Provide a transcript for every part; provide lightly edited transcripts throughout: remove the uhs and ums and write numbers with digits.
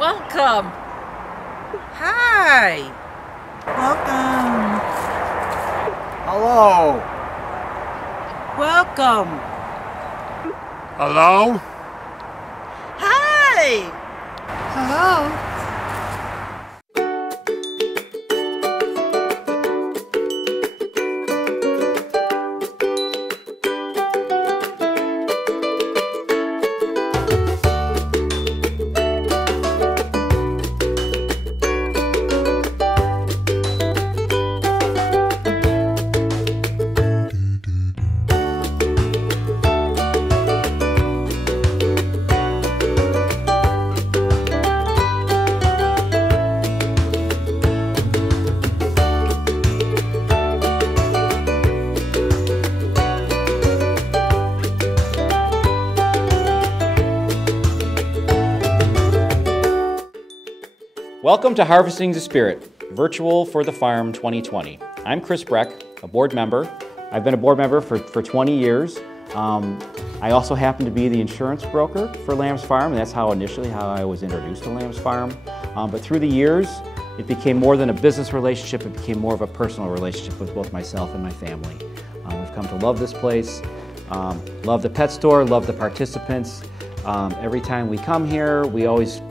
Welcome. Hi. Welcome. Hello. Welcome. Hello? Hi. Hello? Welcome to Harvesting the Spirit, Virtual for the Farm 2020. I'm Chris Breck, a board member. I've been a board member for 20 years. I also happen to be the insurance broker for Lamb's Farm, and that's how I was introduced to Lamb's Farm. But through the years, it became more than a business relationship, it became more of a personal relationship with both myself and my family. We've come to love this place, love the pet store, love the participants. Every time we come here, we always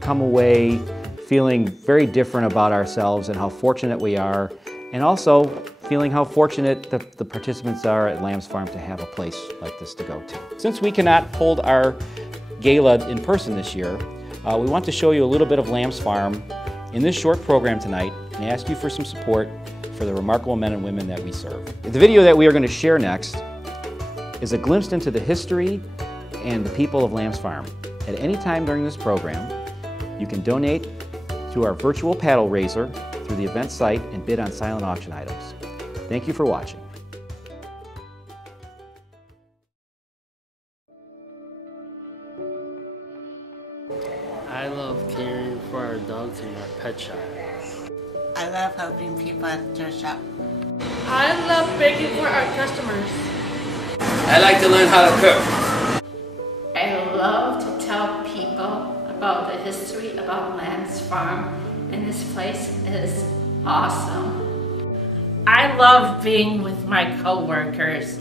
come away feeling very different about ourselves and how fortunate we are, and also feeling how fortunate the participants are at Lamb's Farm to have a place like this to go to. Since we cannot hold our gala in person this year, we want to show you a little bit of Lamb's Farm in this short program tonight and ask you for some support for the remarkable men and women that we serve. The video that we are going to share next is a glimpse into the history and the people of Lamb's Farm. At any time during this program, you can donate to our virtual paddle raiser through the event site and bid on silent auction items. Thank you for watching. I love caring for our dogs in our pet shop. I love helping people at their shop. I love baking for our customers. I like to learn how to cook. I love to tell people about the history about Lamb's Farm, and this place is awesome. I love being with my coworkers.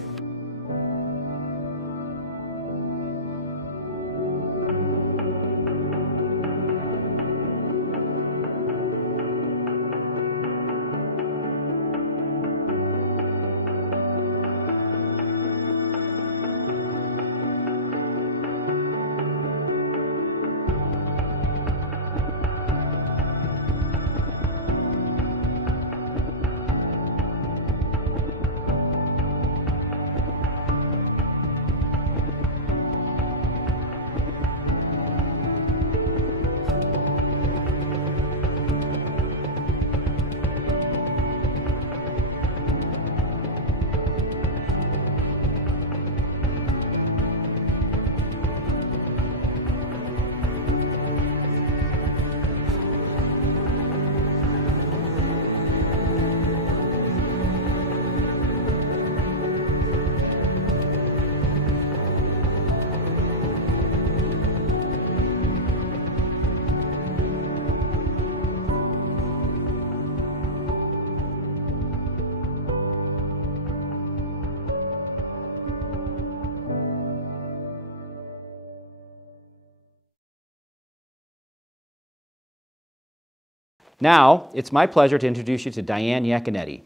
Now, it's my pleasure to introduce you to Diane Iaconetti,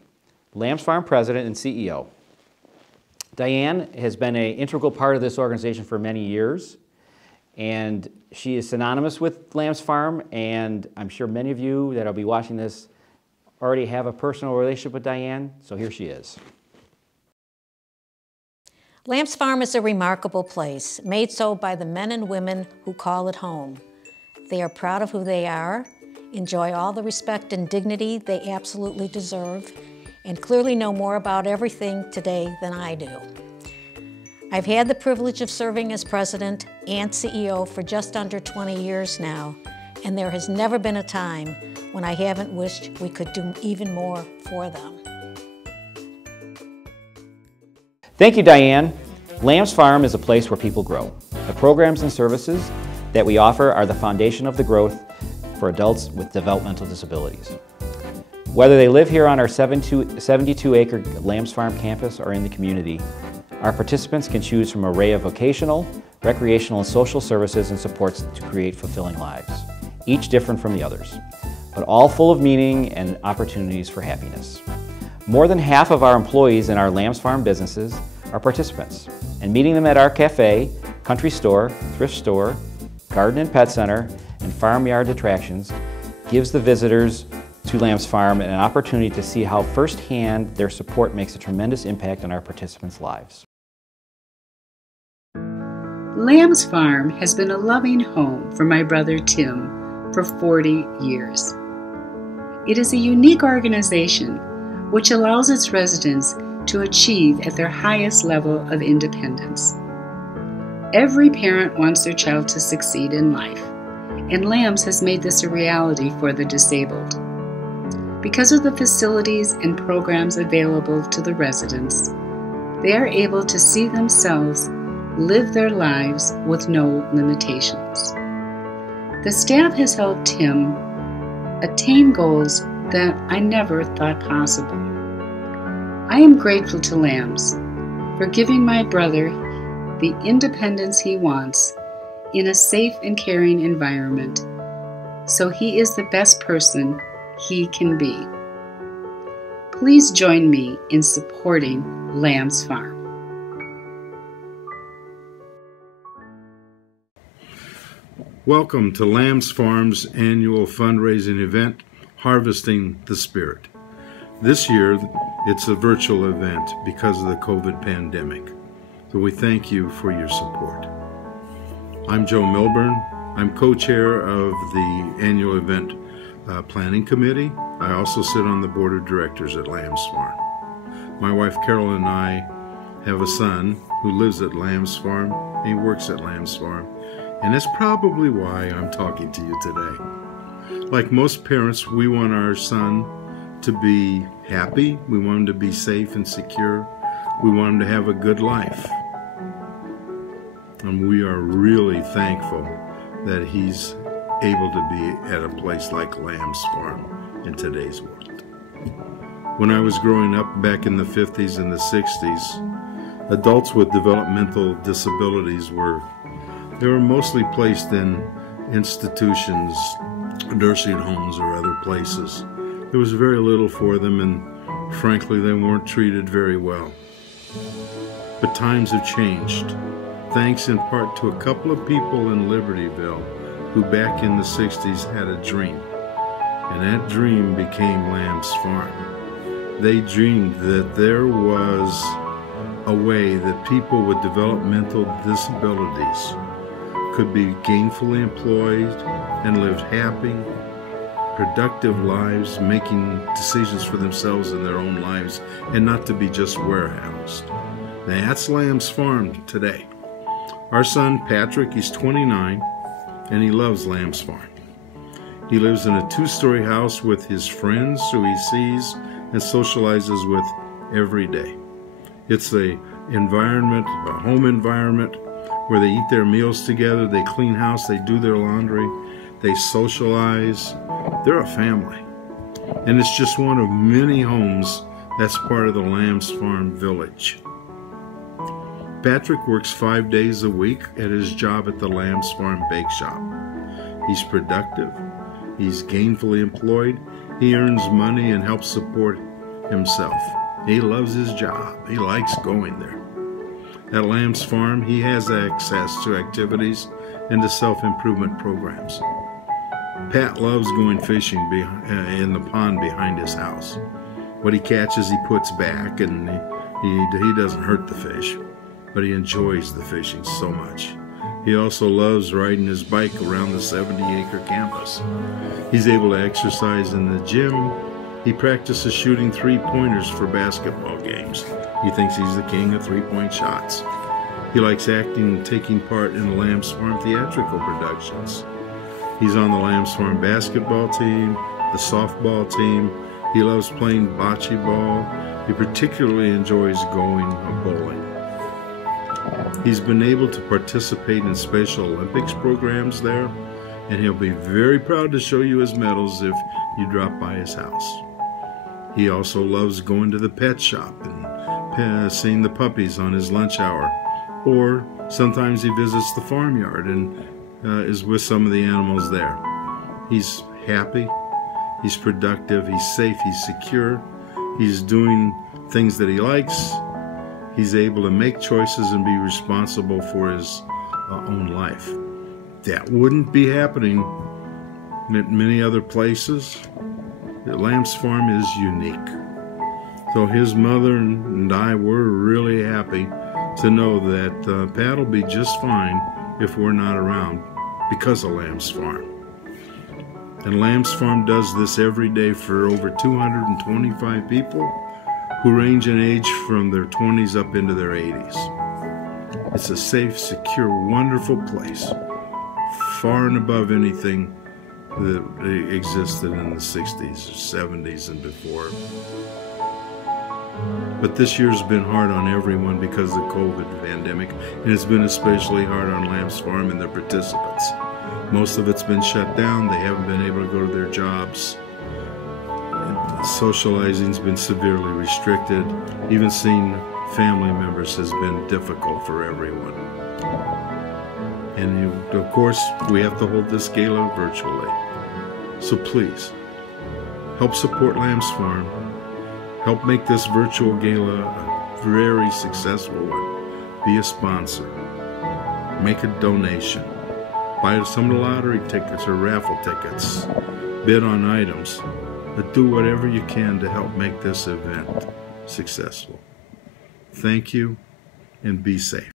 Lamb's Farm President and CEO. Diane has been an integral part of this organization for many years, and she is synonymous with Lamb's Farm, and I'm sure many of you that will be watching this already have a personal relationship with Diane, so here she is. Lamb's Farm is a remarkable place, made so by the men and women who call it home. They are proud of who they are, enjoy all the respect and dignity they absolutely deserve, and clearly know more about everything today than I do. I've had the privilege of serving as president and CEO for just under 20 years now, and there has never been a time when I haven't wished we could do even more for them. Thank you, Diane. Lamb's Farm is a place where people grow. The programs and services that we offer are the foundation of the growth for adults with developmental disabilities. Whether they live here on our 72-acre Lambs Farm campus or in the community, our participants can choose from an array of vocational, recreational, and social services and supports to create fulfilling lives, each different from the others, but all full of meaning and opportunities for happiness. More than half of our employees in our Lambs Farm businesses are participants, and meeting them at our cafe, country store, thrift store, garden and pet center, and farmyard attractions gives the visitors to Lambs Farm an opportunity to see how firsthand their support makes a tremendous impact on our participants' lives. Lambs Farm has been a loving home for my brother Tim for 40 years. It is a unique organization which allows its residents to achieve at their highest level of independence. Every parent wants their child to succeed in life, and Lambs has made this a reality for the disabled. Because of the facilities and programs available to the residents, they are able to see themselves live their lives with no limitations. The staff has helped Tim attain goals that I never thought possible. I am grateful to Lambs for giving my brother the independence he wants in a safe and caring environment, so he is the best person he can be. Please join me in supporting Lambs Farm. Welcome to Lambs Farm's annual fundraising event, Harvesting the Spirit. This year, it's a virtual event because of the COVID pandemic, so we thank you for your support. I'm Joe Milburn. I'm co-chair of the annual event planning committee. I also sit on the board of directors at Lambs Farm. My wife Carol and I have a son who lives at Lambs Farm. He works at Lambs Farm, and that's probably why I'm talking to you today. Like most parents, we want our son to be happy. We want him to be safe and secure. We want him to have a good life. And we are really thankful that he's able to be at a place like Lambs Farm in today's world. When I was growing up back in the 50s and the 60s, adults with developmental disabilities were mostly placed in institutions, nursing homes, or other places. There was very little for them, and frankly, they weren't treated very well. But times have changed, thanks in part to a couple of people in Libertyville who back in the 60s had a dream, and that dream became Lambs Farm. They dreamed that there was a way that people with developmental disabilities could be gainfully employed and lived happy, productive lives, making decisions for themselves in their own lives, and not to be just warehoused. That's Lambs Farm today. Our son Patrick, he's 29, and he loves Lambs Farm. He lives in a two-story house with his friends who he sees and socializes with every day. It's a home environment where they eat their meals together, they clean house, they do their laundry, they socialize. They're a family. And it's just one of many homes that's part of the Lambs Farm village. Patrick works 5 days a week at his job at the Lambs Farm Bake Shop. He's productive, he's gainfully employed, he earns money and helps support himself. He loves his job, he likes going there. At Lambs Farm, he has access to activities and to self-improvement programs. Pat loves going fishing in the pond behind his house. What he catches, he puts back, and he doesn't hurt the fish, but he enjoys the fishing so much. He also loves riding his bike around the 70-acre campus. He's able to exercise in the gym. He practices shooting three-pointers for basketball games. He thinks he's the king of three-point shots. He likes acting and taking part in the Lambs Farm theatrical productions. He's on the Lambs Farm basketball team, the softball team. He loves playing bocce ball. He particularly enjoys going bowling. He's been able to participate in Special Olympics programs there, and he'll be very proud to show you his medals if you drop by his house. He also loves going to the pet shop and seeing the puppies on his lunch hour, or sometimes he visits the farmyard and is with some of the animals there. He's happy, he's productive, he's safe, he's secure, he's doing things that he likes, he's able to make choices and be responsible for his own life. That wouldn't be happening at many other places. Lamb's Farm is unique. So his mother and I were really happy to know that Pat will be just fine if we're not around because of Lamb's Farm. And Lamb's Farm does this every day for over 225 people who range in age from their 20s up into their 80s. It's a safe, secure, wonderful place, far and above anything that existed in the 60s or 70s and before. But this year's been hard on everyone because of the COVID pandemic, and it's been especially hard on Lamb's Farm and their participants. Most of it's been shut down. They haven't been able to go to their jobs. Socializing's been severely restricted. Even seeing family members has been difficult for everyone. And of course, we have to hold this gala virtually. So please, help support Lamb's Farm. Help make this virtual gala a very successful one. Be a sponsor. Make a donation. Buy some lottery tickets or raffle tickets. Bid on items. But do whatever you can to help make this event successful. Thank you, and be safe.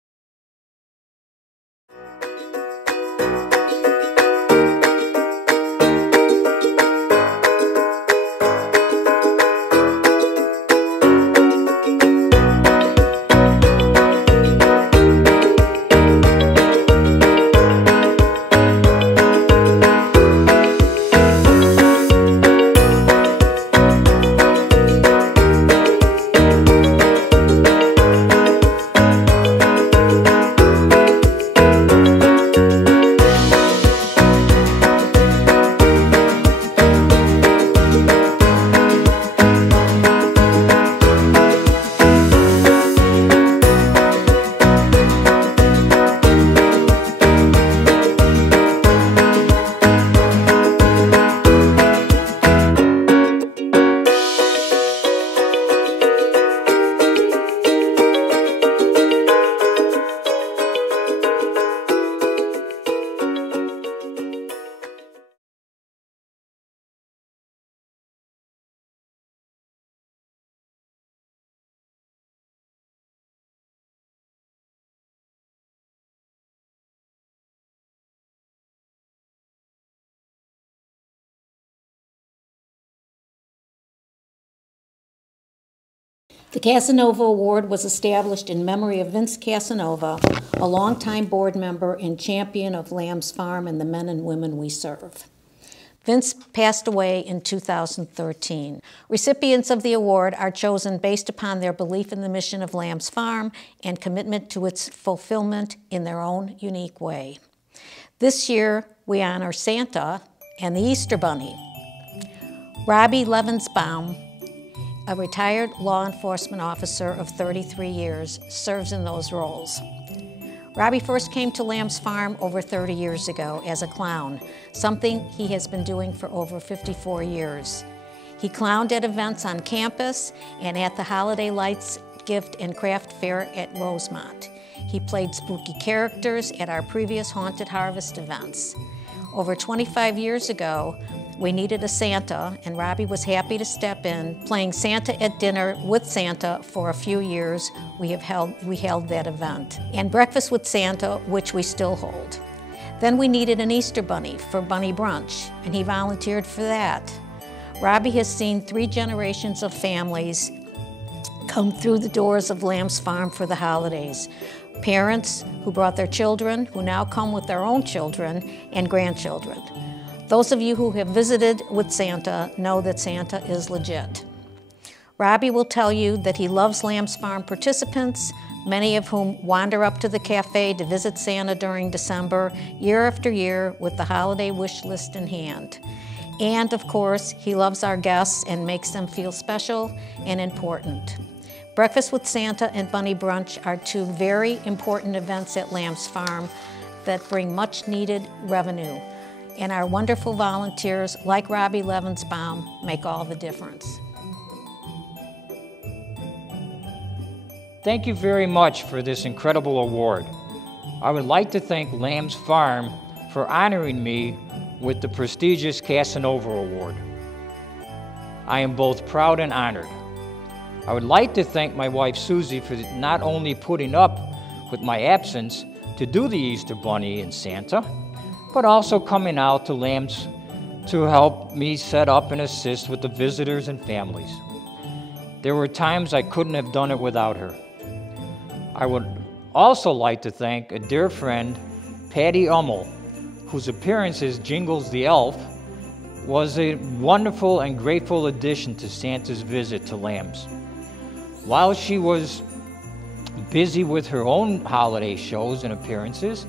The Casanova Award was established in memory of Vince Casanova, a longtime board member and champion of Lamb's Farm and the men and women we serve. Vince passed away in 2013. Recipients of the award are chosen based upon their belief in the mission of Lamb's Farm and commitment to its fulfillment in their own unique way. This year, we honor Santa and the Easter Bunny. Robbie Levensbaum, a retired law enforcement officer of 33 years, serves in those roles. Robbie first came to Lamb's Farm over 30 years ago as a clown, something he has been doing for over 54 years. He clowned at events on campus and at the Holiday Lights Gift and Craft Fair at Rosemont. He played spooky characters at our previous Haunted Harvest events. Over 25 years ago, we needed a Santa, and Robbie was happy to step in, playing Santa at Dinner with Santa for a few years. We held that event. And Breakfast with Santa, which we still hold. Then we needed an Easter Bunny for Bunny Brunch, and he volunteered for that. Robbie has seen 3 generations of families come through the doors of Lamb's Farm for the holidays. Parents who brought their children, who now come with their own children and grandchildren. Those of you who have visited with Santa know that Santa is legit. Robbie will tell you that he loves Lamb's Farm participants, many of whom wander up to the cafe to visit Santa during December, year after year, with the holiday wish list in hand. And of course, he loves our guests and makes them feel special and important. Breakfast with Santa and Bunny Brunch are two very important events at Lamb's Farm that bring much needed revenue. And our wonderful volunteers, like Robbie Levensbaum, make all the difference. Thank you very much for this incredible award. I would like to thank Lamb's Farm for honoring me with the prestigious Casanova Award. I am both proud and honored. I would like to thank my wife Susie for not only putting up with my absence to do the Easter Bunny and Santa, but also coming out to Lamb's to help me set up and assist with the visitors and families. There were times I couldn't have done it without her. I would also like to thank a dear friend, Patty Ummel, whose appearance as Jingles the Elf was a wonderful and grateful addition to Santa's visit to Lamb's. While she was busy with her own holiday shows and appearances,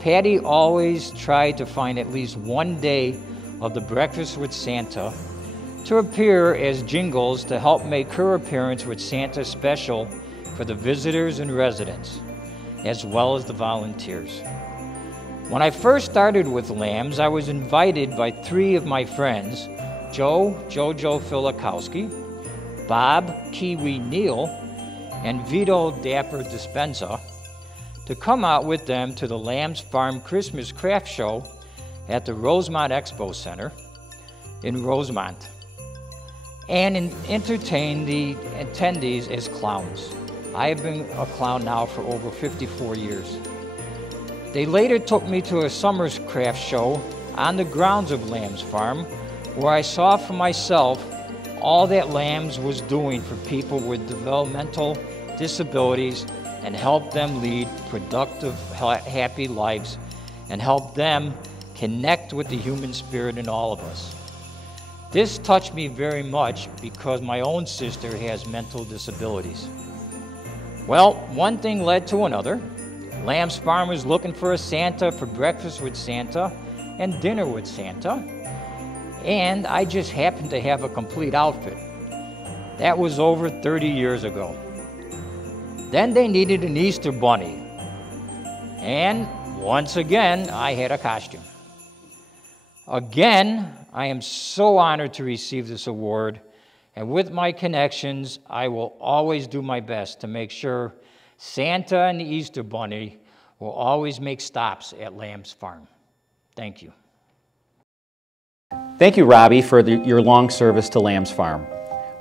Patty always tried to find at least one day of the Breakfast with Santa to appear as Jingles to help make her appearance with Santa special for the visitors and residents, as well as the volunteers. When I first started with Lamb's, I was invited by three of my friends, Jojo Filikowski, Bob Kiwi Neal, and Vito Dapper Dispenza, to come out with them to the Lamb's Farm Christmas Craft Show at the Rosemont Expo Center in Rosemont, and entertain the attendees as clowns. I have been a clown now for over 54 years. They later took me to a summer's craft show on the grounds of Lamb's Farm, where I saw for myself all that Lamb's was doing for people with developmental disabilities and help them lead productive, happy lives and help them connect with the human spirit in all of us. This touched me very much because my own sister has mental disabilities. Well, one thing led to another. Lamb's Farm was looking for a Santa for Breakfast with Santa and Dinner with Santa, and I just happened to have a complete outfit. That was over 30 years ago. Then they needed an Easter Bunny, and once again, I had a costume. Again, I am so honored to receive this award, and with my connections, I will always do my best to make sure Santa and the Easter Bunny will always make stops at Lamb's Farm. Thank you. Thank you, Robbie, for your long service to Lamb's Farm.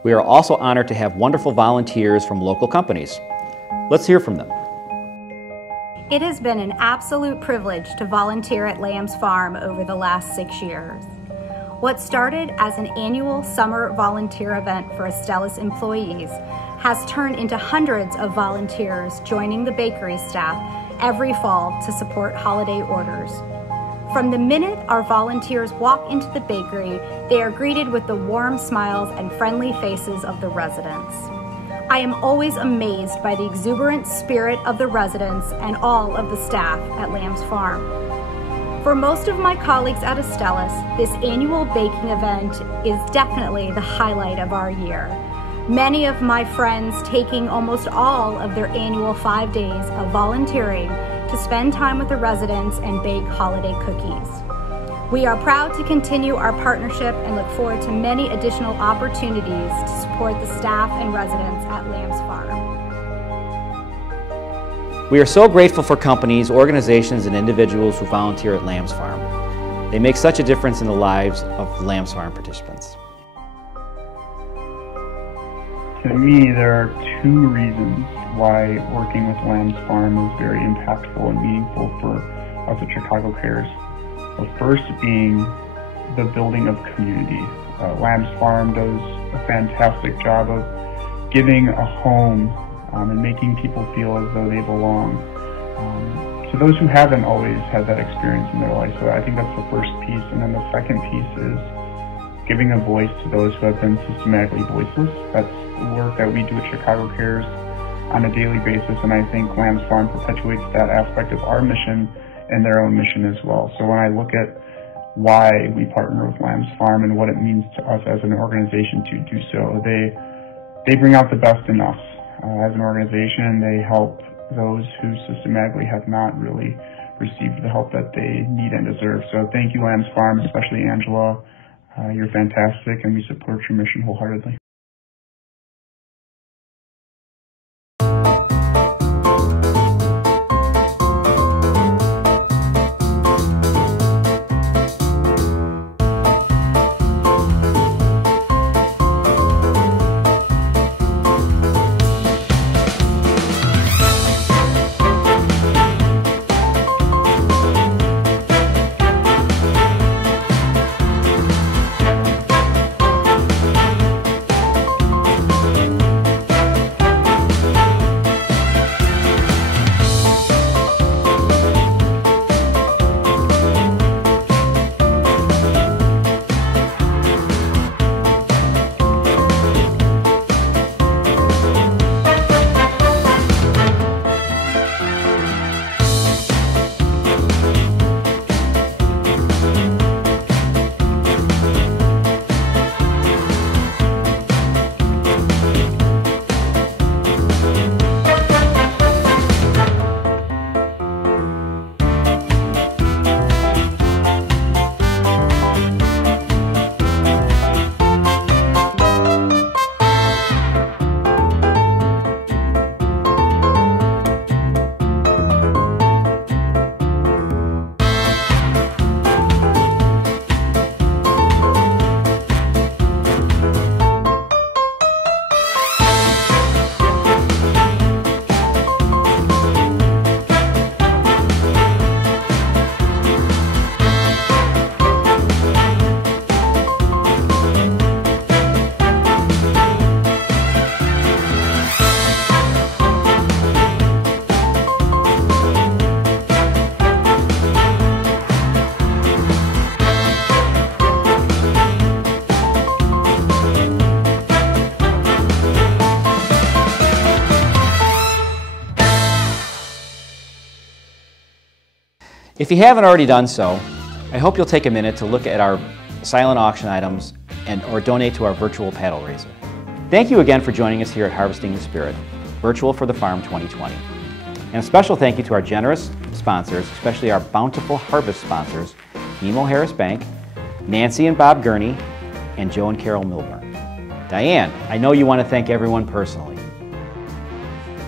We are also honored to have wonderful volunteers from local companies. Let's hear from them. It has been an absolute privilege to volunteer at Lamb's Farm over the last 6 years. What started as an annual summer volunteer event for Estellas employees has turned into hundreds of volunteers joining the bakery staff every fall to support holiday orders. From the minute our volunteers walk into the bakery, they are greeted with the warm smiles and friendly faces of the residents. I am always amazed by the exuberant spirit of the residents and all of the staff at Lamb's Farm. For most of my colleagues at Estellas, this annual baking event is definitely the highlight of our year. Many of my friends taking almost all of their annual 5 days of volunteering to spend time with the residents and bake holiday cookies. We are proud to continue our partnership and look forward to many additional opportunities to support the staff and residents at Lamb's Farm. We are so grateful for companies, organizations, and individuals who volunteer at Lamb's Farm. They make such a difference in the lives of Lamb's Farm participants. To me, there are two reasons why working with Lamb's Farm is very impactful and meaningful for us at Chicago Cares. The first being the building of community. Lamb's Farm does a fantastic job of giving a home and making people feel as though they belong. To those who haven't always had that experience in their life, so I think that's the first piece. And then the second piece is giving a voice to those who have been systematically voiceless. That's the work that we do at Chicago Cares. on a daily basis, and I think Lamb's Farm perpetuates that aspect of our mission and their own mission as well. So when I look at why we partner with Lamb's Farm and what it means to us as an organization to do so, they bring out the best in us. As an organization, they help those who systematically have not really received the help that they need and deserve. So thank you, Lamb's Farm, especially Angela. You're fantastic, and we support your mission wholeheartedly. If you haven't already done so, I hope you'll take a minute to look at our silent auction items or donate to our virtual paddle raiser. Thank you again for joining us here at Harvesting the Spirit, Virtual for the Farm 2020. And a special thank you to our generous sponsors, especially our bountiful harvest sponsors, BMO Harris Bank, Nancy and Bob Gurney, and Joe and Carol Milburn. Diane, I know you want to thank everyone personally.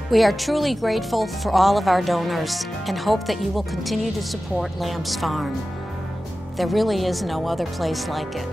We are truly grateful for all of our donors and hope that you will continue to support Lamb's Farm. There really is no other place like it.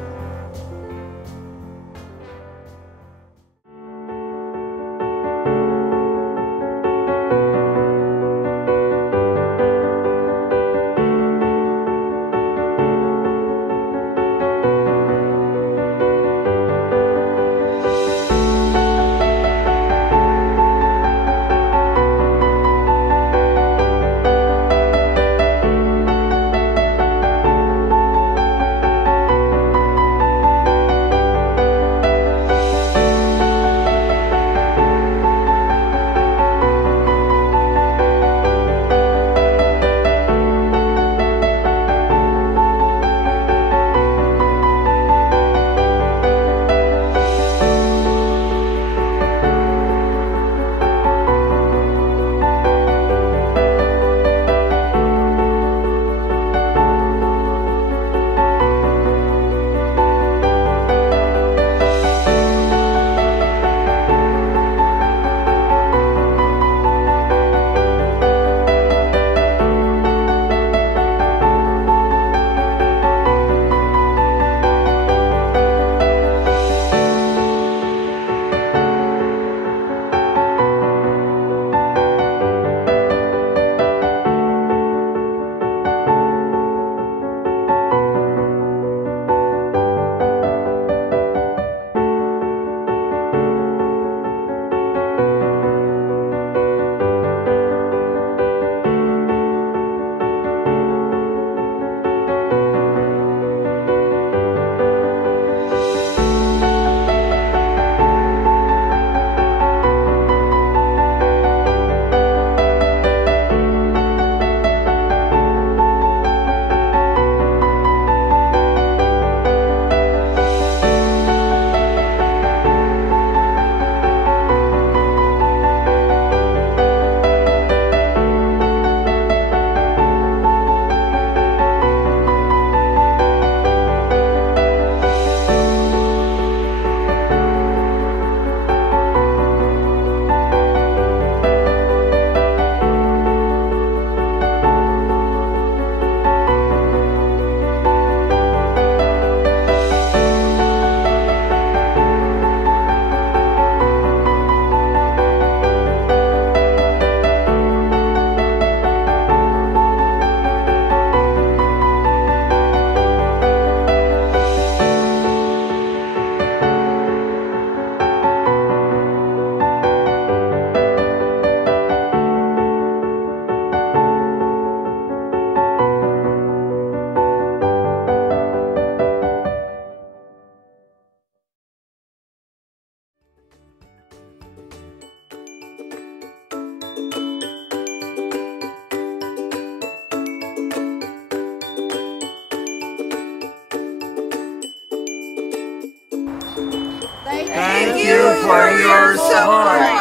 Thank you for your support.